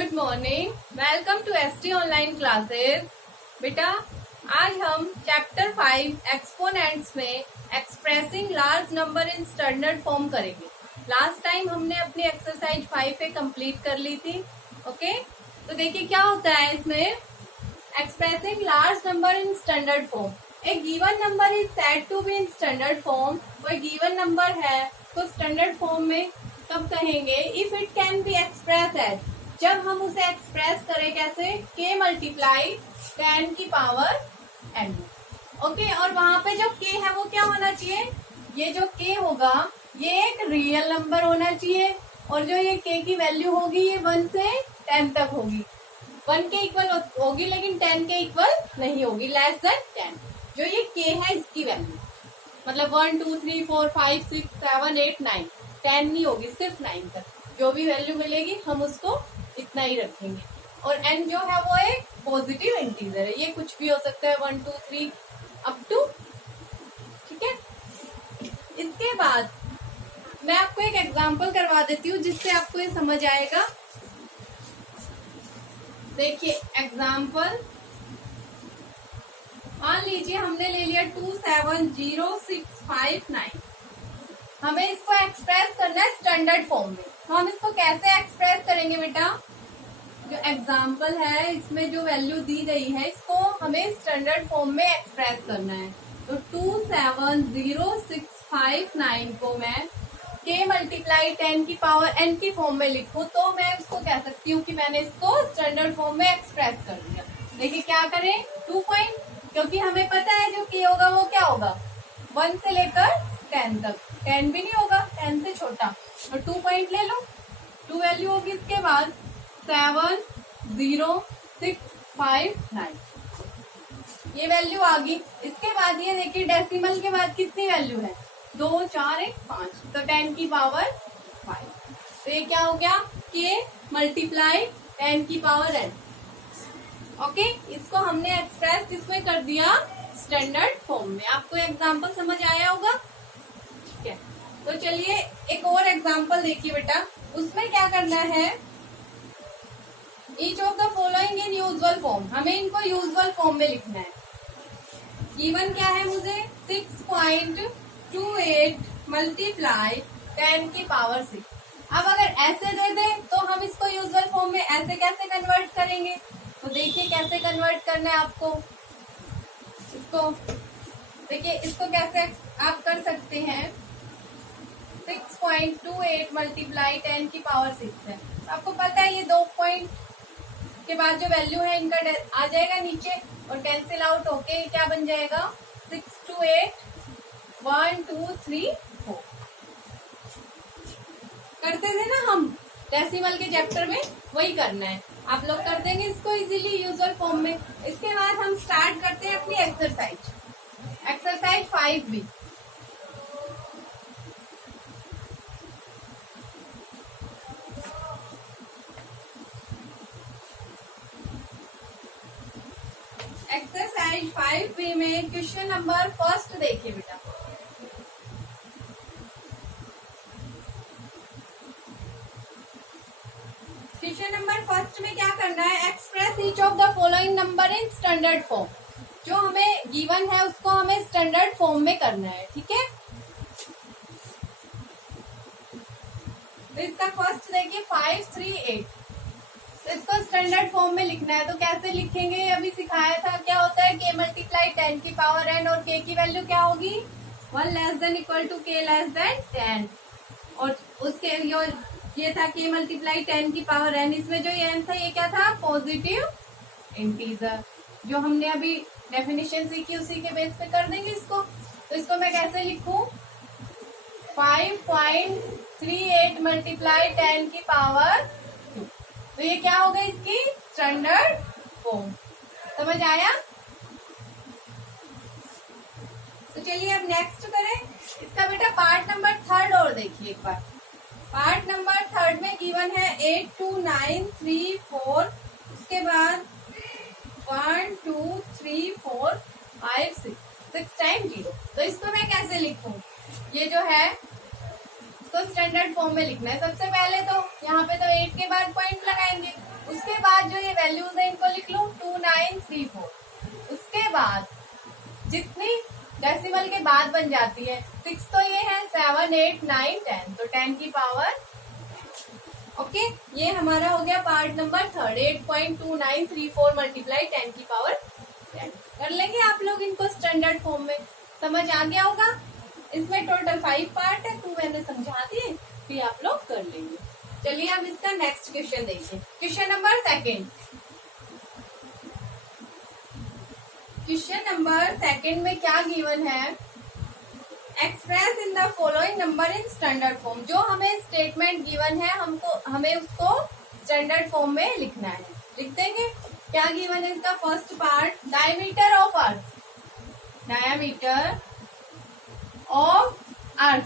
Good morning, welcome to ST online classes. बेटा, आज हम चैप्टर 5 एक्सपोनेंट्स में expressing large number in standard form करेंगे। लास्ट टाइम हमने अपनी एक्सरसाइज 5 पे कंप्लीट कर ली थी। ओके, तो देखिए क्या होता है इसमें। Expressing large number in standard form, a given number is said to be in standard form. कोई गिवन नंबर है तो स्टैंडर्ड फॉर्म में कब कहेंगे, if it can be express as, जब हम उसे एक्सप्रेस करें कैसे, k मल्टीप्लाई 10 की पावर n। ओके, और वहां पे जो k है वो क्या होना चाहिए, ये जो k होगा ये एक रियल नंबर होना चाहिए, और जो ये k की वैल्यू होगी ये 1 से 10 तक होगी। 1 के इक्वल होगी लेकिन 10 के इक्वल नहीं होगी, लेस देन 10। जो ये k है इसकी वैल्यू मतलब 1 2 3 4 5 6 7 8 9, 10 नहीं होगी, सिर्फ 9 तक जो भी वैल्यू मिलेगी हम उसको इतना ही रखेंगे। और n जो है वो एक पॉजिटिव इंटीजर है, ये कुछ भी हो सकता है 1 2 3 अप टू। ठीक है, इसके बाद मैं आपको एक एग्जांपल करवा देती हूँ जिससे आपको ये समझ आएगा। देखिए एग्जांपल, मान लीजिए हमने ले लिया 270659। हमें इसको एक्सप्रेस करना है स्टैंडर्ड फॉर्म में। तो हम इसको कैसे एक्सप्रेस करेंगे बेटा, जो एग्जाम्पल है इसमें जो वैल्यू दी गई है इसको हमें स्टैंडर्ड फॉर्म में एक्सप्रेस करना है। तो 270659 को मैं k मल्टीप्लाई 10 की पावर n की फॉर्म में लिखूं तो मैं उसको कह सकती हूँ कि मैंने इसको स्टैंडर्ड फॉर्म में एक्सप्रेस कर दिया। देखिए क्या करें, 2 पॉइंट, क्योंकि हमें पता है जो k होगा वो क्या होगा 1 से लेकर 10 तक, 10 भी नहीं होगा 10 से छोटा, और 2 पॉइंट ले लो, 2 वैल्यू होगी। इसके बाद 70659 ये वैल्यू आ गई। इसके बाद ये देखिए डेसिमल के बाद कितनी वैल्यू है, 2 4 1 5, तो 10 की पावर 5। तो ये क्या हो गया, k मल्टीप्लाई 10 की पावर n। ओके, इसको हमने एक्सप्रेस किसमें कर दिया, स्टैंडर्ड फॉर्म में। आपको एग्जांपल समझ आया होगा। ठीक है, तो चलिए एक और एग्जांपल देखिए बेटा। उसमें क्या करना है, each of the following in usual form, हमें इनको यूजुअल फॉर्म में लिखना है। गिवन क्या है मुझे, 6.28 मल्टीप्लाई 10 की पावर 6। अब अगर ऐसे दे दे तो हम इसको यूजुअल फॉर्म में ऐसे कैसे कन्वर्ट करेंगे, तो देखिए कैसे कन्वर्ट करना है आपको। इसको देखिए, इसको कैसे आप कर सकते हैं, 6.28 मल्टीप्लाई 10 की पावर 6 है। आपको पता है ये 2 पॉइंट के बाद जो वैल्यू है इनका आ जाएगा नीचे, और कैंसिल आउट होके क्या बन जाएगा, 6 2 8 1 2 3 4। करते थे ना हम डेसिमल के चैप्टर में, वही करना है। आप लोग कर देंगे इसको इजीली यूजुअल फॉर्म में। इसके बाद हम स्टार्ट करते हैं अपनी एक्सरसाइज 5B। एक्सरसाइज 5B में क्वेश्चन नंबर फर्स्ट देखिए बेटा। क्वेश्चन नंबर फर्स्ट में क्या करना है, express each of the following number in standard form. जो हमें गिवन है उसको हमें स्टैंडर्ड फॉर्म में करना है। ठीक है, तो इसका फर्स्ट देखिए 538, इसको स्टैंडर्ड फॉर्म में लिखना है। तो कैसे लिखेंगे, अभी सिखाया था। क्या होता है, k मल्टीप्लाई 10 की पावर n, और k की वैल्यू क्या होगी 1 less than equal to k less than 10, और उसके ये था k मल्टीप्लाई 10 की पावर n। इसमें जो ये n था ये क्या था, पॉजिटिव इंटीजर। जो हमने अभी डेफिनेशन सीखी उसी के बेस पे कर देंगे इसको। तो इसको मैं कैसे लिखूं, 5.38 मल्टीप्लाई 10 की पावर 2। तो ये क्या हो गई इसकी स्टैंडर्ड फॉर्म। समझ आया। तो चलिए अब नेक्स्ट करें इसका बेटा पार्ट नंबर 3 और देखिए एक बार। पार्ट नंबर 3 में गिवन है 82934, उसके बाद 1 2 3 4 5 6 टाइम 0। तो इसको मैं कैसे लिखूं, ये जो है इसको स्टैंडर्ड फॉर्म में लिखना है। सबसे पहले तो यहाँ पे तो 8 के बाद पॉइंट लगाएंगे, उसके बाद जो ये वैल्यूज है इनको लिख लूं 2934। उसके बाद जितनी डेसिमल के बाद बन जाती है 6 तो ये है 7 8 9 10 तो 10 की पावर ओके। ये हमारा हो गया पार्ट नंबर 3 8.2934 मल्टीप्लाई 10 की पावर 10। कर लेंगे आप लोग इनको स्टैंडर्ड फॉर्म में, समझ आ गया होगा। इसमें टोटल 5 पार्ट है, 2 मैंने समझा दिए, फिर आप लोग कर लेंगे। चलिए अब इसका नेक्स्ट क्वेश्चन देखिए। Question number second. Question number second में क्या गिवन है, express in the following number in standard form. जो हमें स्टेटमेंट गिवन है हमें उसको स्टैंडर्ड फॉर्म में लिखना है। लिख देंगे क्या गिवन है इसका first part, diameter of earth, diameter of earth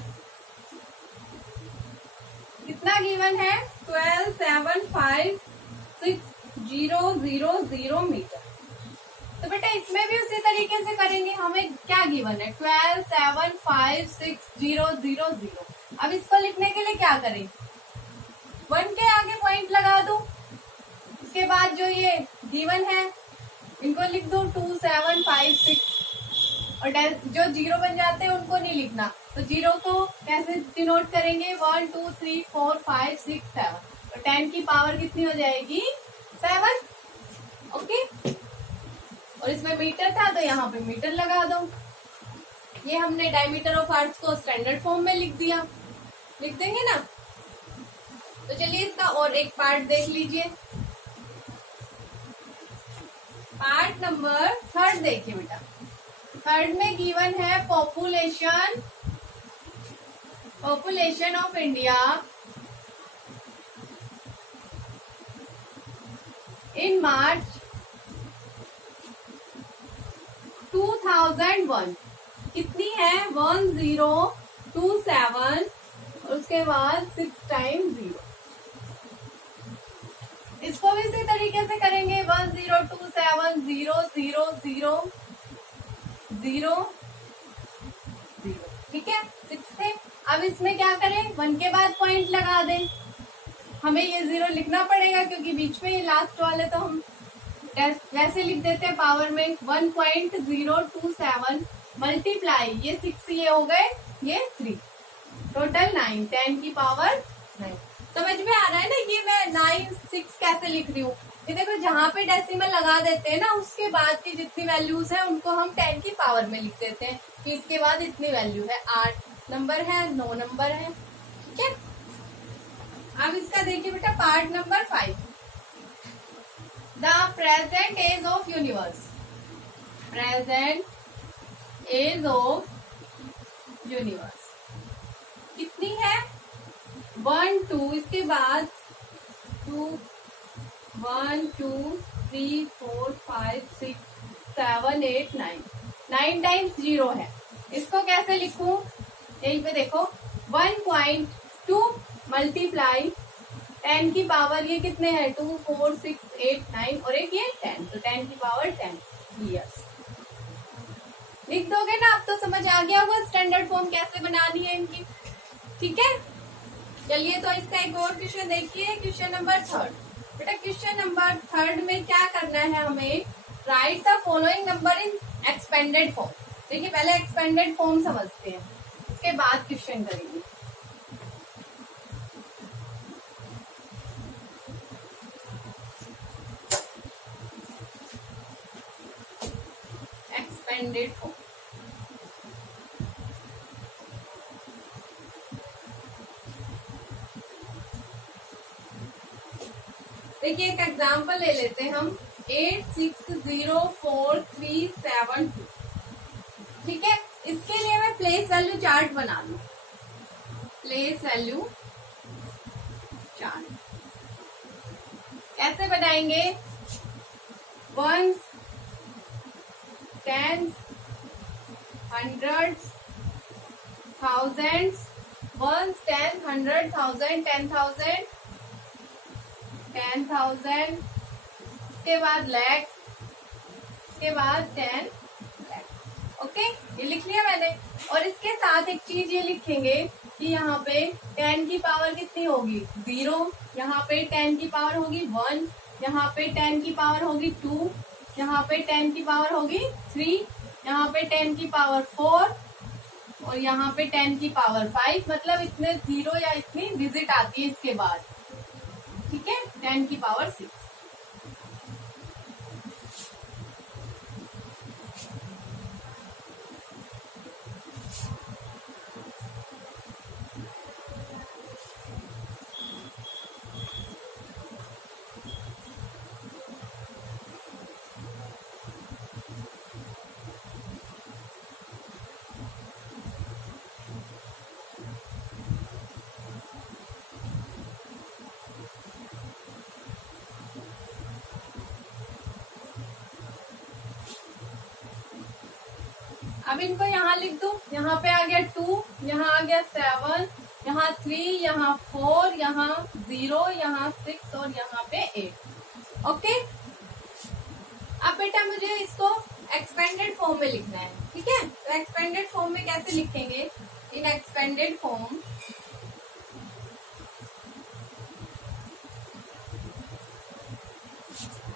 कितना गिवन है 12,756,000 मीटर। तो बेटा इसमें भी उसी तरीके से करेंगे, हमें क्या गिवन है 12,756,000। अब इसको लिखने के लिए क्या करें, 1 के आगे पॉइंट लगा दो, उसके बाद जो ये गिवन है इनको लिख दो 2756 और जो जीरो बन जाते हैं उनको नहीं लिखना। तो जीरो को कैसे डिनोट करेंगे 1 2 3 4 5 6 7। तो 10 की पावर कितनी हो जाएगी 7 ओके। और इसमें मीटर था तो यहाँ पे मीटर लगा दो। ये हमने डायमीटर ऑफ अर्थ को स्टैंडर्ड फॉर्म में लिख दिया, लिख देंगे ना। तो चलिए इसका और एक पार्ट देख लीजिए। पार्ट नंबर 3 देखिए बेटा। 3 में गिवन है पॉपुलेशन ऑफ इंडिया इन मार्च 2001 कितनी है 1027 और उसके बाद 6 टाइम्स 0। इसको भी इसी तरीके से करेंगे 10270000 ठीक है 6 थे। अब इसमें क्या करें 1 के बाद पॉइंट लगा दें, हमें ये 0 लिखना पड़ेगा क्योंकि बीच में ये लास्ट वाले तो हम वैसे लिख देते हैं पावर में 1.027 मल्टीप्लाई ये 6 ये हो गए ये 3 टोटल 9 10 की पावर 9। समझ में आ रहा है ना, ये मैं 9 6 कैसे लिख रही हूँ। ये देखो जहाँ पे डेसिमल लगा देते हैं ना उसके बाद की जितनी वैल्यूज है उनको हम 10 की पावर में लिख देते हैं कि इसके बाद इतनी वैल्यू है, 8 नंबर है 9 नंबर है ठीक है। अब इसका देखिए बेटा part number 5, the present age of universe. Present age of universe कितनी है 1 2 इसके बाद 2 1 2 3 4 5 6 7 8 9 9 टाइम्स 0 है। इसको कैसे लिखूं, यहीं पे देखो 1.2 मल्टीप्लाई 10 की पावर ये कितने हैं 2 4 6 8 9 और एक ये 10 तो 10 की पावर 10 यस लिख दोगे ना। अब तो समझ आ गया होगा स्टैंडर्ड फॉर्म कैसे बनानी है इनकी ठीक है। चलिए तो इसका एक और क्वेश्चन देखिए, क्वेश्चन नंबर 3। बेटा क्वेश्चन नंबर 3 में क्या करना है हमें, right the following number in expanded form. देखिए पहले एक्सपेंडेड फॉर्म समझते हैं उसके बाद क्वेश्चन करेंगे। एक्सपेंडेड फॉर्म देखिए एक एग्जांपल ले लेते हैं हम 860437 ठीक है। इसके लिए मैं प्लेस वैल्यू चार्ट बना लूं, प्लेस वैल्यू चार्ट कैसे बनाएंगे 1s 10s 100s 1000s 1s 10 100 1000 10,000 10,000 इसके बाद लैख इसके बाद 10 लैख ओके ये लिख लिया मैंने। और इसके साथ एक चीज ये लिखेंगे कि यहाँ पे 10 की पावर कितनी होगी 0, यहाँ पे 10 की पावर होगी 1, यहाँ पे 10 की पावर होगी 2, यहाँ पे 10 की पावर होगी 3, यहाँ पे 10 की पावर 4 और यहाँ पे 10 की पावर 5, मतलब इतने जीरो या इतनी डिजिट आती है इसके बाद। ठीक है, 10 की पावर 6। अब इनको यहाँ लिख दो, यहाँ पे आ गया 2, यहाँ आ गया 7, यहाँ 3, यहाँ 4, यहाँ 0, यहाँ 6 और यहाँ पे 8। ओके, अब बेटा मुझे इसको एक्सपेंडेड फॉर्म में लिखना है। ठीक है, तो एक्सपेंडेड फॉर्म में कैसे लिखेंगे? In expanded form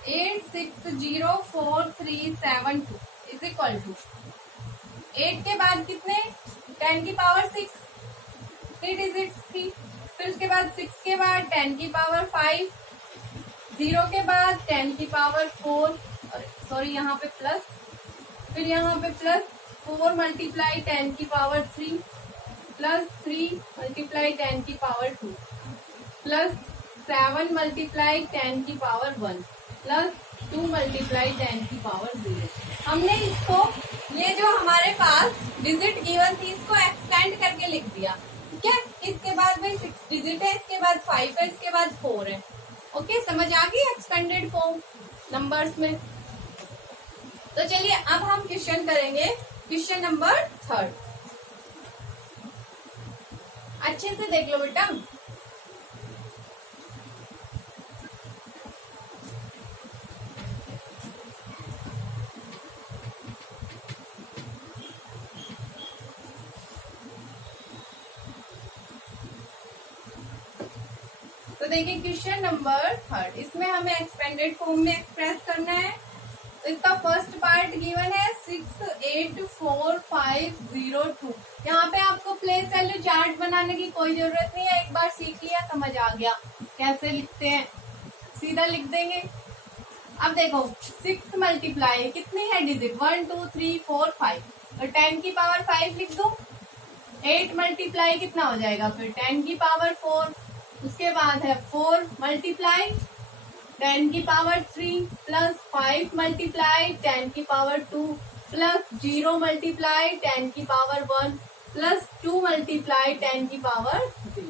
8604372 is equal to 8 के बाद कितने? 10 की पावर 6, 3 डिजिट्स थी। फिर उसके बाद 6 के बाद 10 की पावर 5, 0 के बाद 10 की पावर 4 और सॉरी यहाँ पे प्लस, फिर यहाँ पे प्लस 4 मल्टीप्लाई 10 की पावर 3 प्लस 3 मल्टीप्लाई 10 की पावर 2 प्लस 7 मल्टीप्लाई 10 की पावर 1 प्लस 2 मल्टीप्लाई 10 की पावर 0। हमने इसको, ये जो हमारे पास डिजिट गिवन थी, इसको एक्सटेंड करके लिख दिया। ठीक है, इसके बाद भाई 6 डिजिट है, इसके बाद 5 है, इसके बाद 4 है। ओके, समझ आ गई एक्सपेंडेड फॉर्म नंबर्स में। तो चलिए अब हम क्वेश्चन करेंगे, क्वेश्चन नंबर 3। अच्छे से देख लो बेटा। तो देखिए क्वेश्चन नंबर 3, इसमें हमें एक्सपेंडेड फॉर्म में एक्सप्रेस करना है। तो इसका फर्स्ट पार्ट गिवन है 6844502। यहाँ पे आपको प्लेस वैल्यू चार्ट बनाने की कोई जरूरत नहीं है, एक बार सीख लिया समझ आ गया कैसे लिखते हैं, सीधा लिख देंगे। अब देखो 6 मल्टीप्लाई कितनी है डिजिट? 1 2 3 4 5 और 10 की पावर 5 लिख दो। 8 मल्टीप्लाई कितना हो जाएगा? फिर 10 की पावर 4, उसके बाद है 4 मल्टीप्लाई 10 की पावर 3 प्लस 5 मल्टीप्लाई 10 की पावर 2 प्लस 0 मल्टीप्लाई 10 की पावर 1 प्लस 2 मल्टीप्लाई 10 की पावर 0।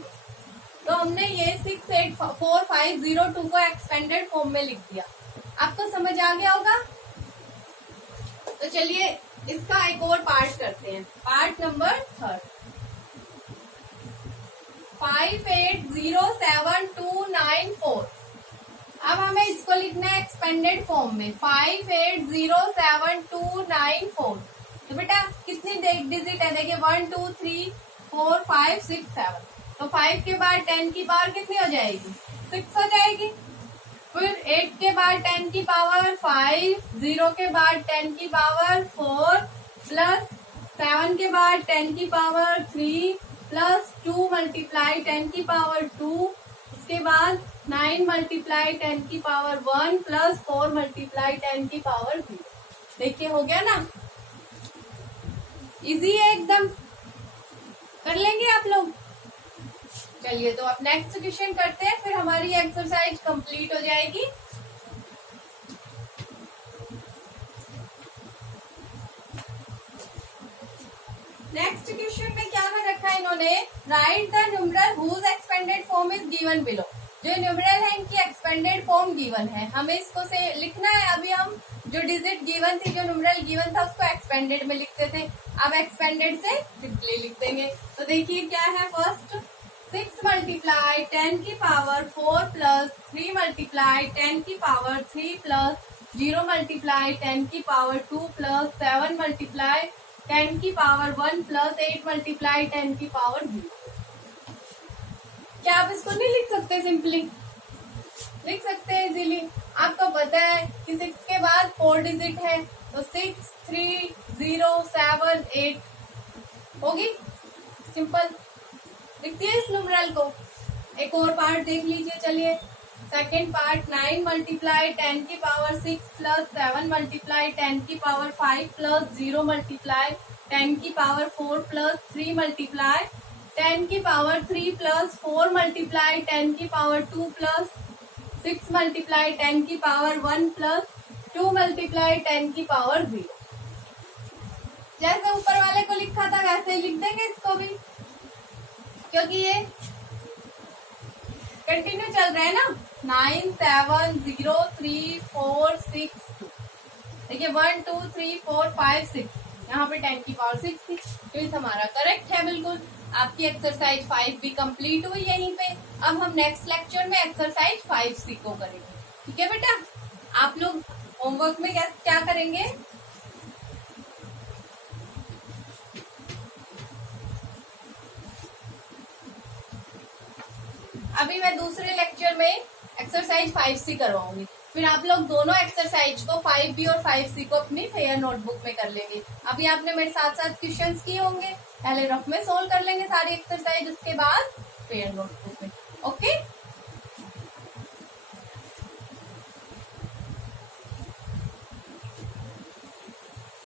तो हमने ये 6844502 को एक्सपेंडेड फॉर्म में लिख दिया। आपको समझ आ गया होगा? तो चलिए इसका एक और पार्ट करते हैं, पार्ट नंबर 3। 580724। अब हमें इसको लिखना है एक्सपेंडेड फॉर्म में 580724। तो बेटा कितनी डिजिट है? देखिए 1 2 3 4 5 6 7। तो 5 के बाद 10 की पावर कितनी हो जाएगी? 6 हो जाएगी। फिर 8 के बाद 10 की पावर 5, 0 के बाद 10 की पावर 4 प्लस 7 के बाद 10 की पावर 3 प्लस 2 मल्टीप्लाई 10 की पावर 2, उसके बाद 9 मल्टीप्लाई 10 की पावर 1 प्लस 4 मल्टीप्लाई 10 की पावर 0। देखिए हो गया ना, इजी है एकदम, कर लेंगे आप लोग। चलिए तो अब नेक्स्ट क्वेश्चन करते हैं, फिर हमारी एक्सरसाइज कंप्लीट हो जाएगी। नेक्स्ट क्वेश्चन में क्या कर रखा है इन्होंने? Write the numeral whose expanded form is given below. जो न्यूमरल है इनकी एक्सपेंडेड फॉर्म गिवन है, हमें इसको से लिखना है। अभी हम जो डिजिट गिवन थी, जो न्यूमरल गिवन था, उसको एक्सपेंडेड में लिखते थे, अब एक्सपेंडेड से सिंपली लिख देंगे। तो देखिए क्या है, फर्स्ट 6 मल्टीप्लाई 10 की पावर 4 प्लस 3 मल्टीप्लाई 10 की पावर 3 प्लस 0 मल्टीप्लाई 10 की पावर 2 प्लस 7 मल्टीप्लाई 10 की पावर 1 प्लस 8 मल्टीप्लाई 10 की पावर 0। क्या आप इसको नहीं लिख सकते सिंपली? लिख सकते हैं इजीली। आपको पता है कि 6 के बाद 4 डिजिट है, तो 6 3 0 7 8 होगी। सिंपल लिखती है इस न्यूमेरल को। एक और पार्ट देख लीजिए, चलिए सेकेंड पार्ट। 9 मल्टीप्लाई 10 की पावर 6 प्लस 7 मल्टीप्लाई 10 की पावर 5 प्लस 0 मल्टीप्लाई 10 की पावर 4 प्लस 3 मल्टीप्लाई 10 की पावर 3 प्लस 4 मल्टीप्लाई 10 की पावर 2 प्लस 6 मल्टीप्लाई 10 की पावर 1 प्लस 2 मल्टीप्लाई 10 की पावर 0। जैसे ऊपर वाले को लिखा था वैसे ही लिख देंगे इसको भी, क्योंकि ये कंटिन्यू चल रहा है ना। 9 7 0 3 4 6 2, देखिए 1 2 3 4 5 6, यहाँ पे 10 की पावर 6 थी, तो इस हमारा करेक्ट है बिल्कुल। आपकी एक्सरसाइज 5 भी कंप्लीट हुई यहीं पे। अब हम नेक्स्ट लेक्चर में एक्सरसाइज 5C को करेंगे। ठीक है बेटा, आप लोग होमवर्क में क्या करेंगे? अभी मैं दूसरे लेक्चर में एक्सरसाइज 5C करवाऊंगी, फिर आप लोग दोनों एक्सरसाइज को 5B और 5C को अपनी फेयर नोटबुक में कर लेंगे। अभी आपने मेरे साथ साथ क्वेश्चंस किए होंगे, पहले रफ में सोल्व कर लेंगे सारी एक्सरसाइज, उसके बाद फेयर नोटबुक में। ओके।